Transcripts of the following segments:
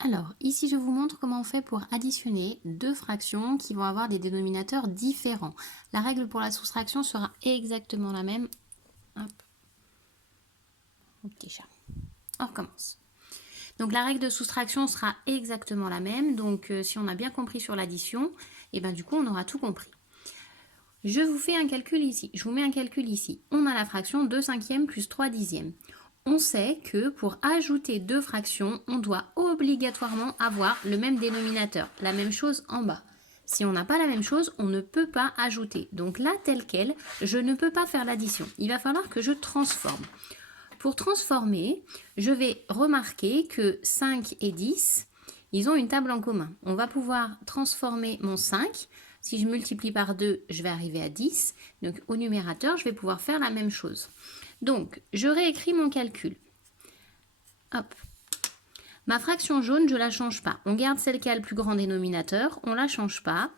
Alors, ici, je vous montre comment on fait pour additionner deux fractions qui vont avoir des dénominateurs différents. La règle pour la soustraction sera exactement la même. Hop. Mon petit chat. On recommence. Donc, la règle de soustraction sera exactement la même. Donc, si on a bien compris sur l'addition, et ben du coup, on aura tout compris. Je vous fais un calcul ici. Je vous mets un calcul ici. On a la fraction 2 cinquièmes plus 3 dixièmes. On sait que pour ajouter deux fractions, on doit obligatoirement avoir le même dénominateur, la même chose en bas. Si on n'a pas la même chose, on ne peut pas ajouter. Donc là, tel quel, je ne peux pas faire l'addition. Il va falloir que je transforme. Pour transformer, je vais remarquer que 5 et 10, ils ont une table en commun. On va pouvoir transformer mon 5. Si je multiplie par 2, je vais arriver à 10. Donc au numérateur, je vais pouvoir faire la même chose. Donc, je réécris mon calcul. Hop. Ma fraction jaune, je ne la change pas. On garde celle qui a le plus grand dénominateur, on ne la change pas.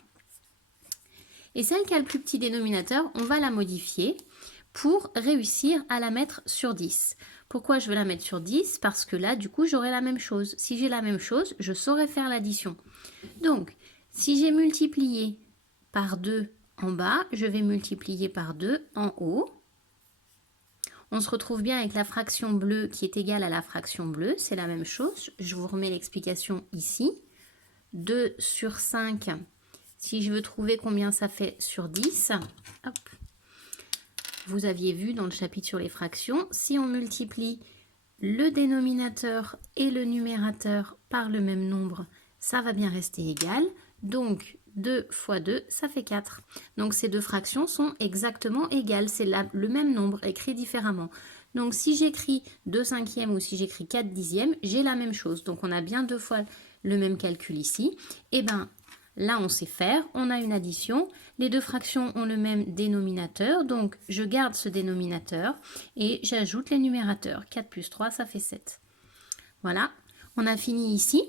Et celle qui a le plus petit dénominateur, on va la modifier pour réussir à la mettre sur 10. Pourquoi je veux la mettre sur 10? Parce que là, du coup, j'aurai la même chose. Si j'ai la même chose, je saurai faire l'addition. Donc, si j'ai multiplié par 2 en bas, je vais multiplier par 2 en haut. On se retrouve bien avec la fraction bleue qui est égale à la fraction bleue. C'est la même chose. Je vous remets l'explication ici. 2 sur 5. Si je veux trouver combien ça fait sur 10, hop. Vous aviez vu dans le chapitre sur les fractions, si on multiplie le dénominateur et le numérateur par le même nombre, ça va bien rester égal. Donc, 2 fois 2, ça fait 4. Donc, ces deux fractions sont exactement égales. C'est le même nombre, écrit différemment. Donc, si j'écris 2 cinquièmes ou si j'écris 4 dixièmes, j'ai la même chose. Donc, on a bien deux fois le même calcul ici. Et bien, là, on sait faire. On a une addition. Les deux fractions ont le même dénominateur. Donc, je garde ce dénominateur et j'ajoute les numérateurs. 4 plus 3, ça fait 7. Voilà, on a fini ici.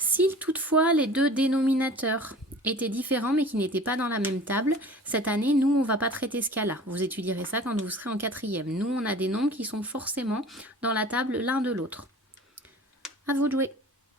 Si toutefois les deux dénominateurs étaient différents mais qui n'étaient pas dans la même table, cette année, nous, on ne va pas traiter ce cas-là. Vous étudierez ça quand vous serez en 4e. Nous, on a des nombres qui sont forcément dans la table l'un de l'autre. À vous de jouer.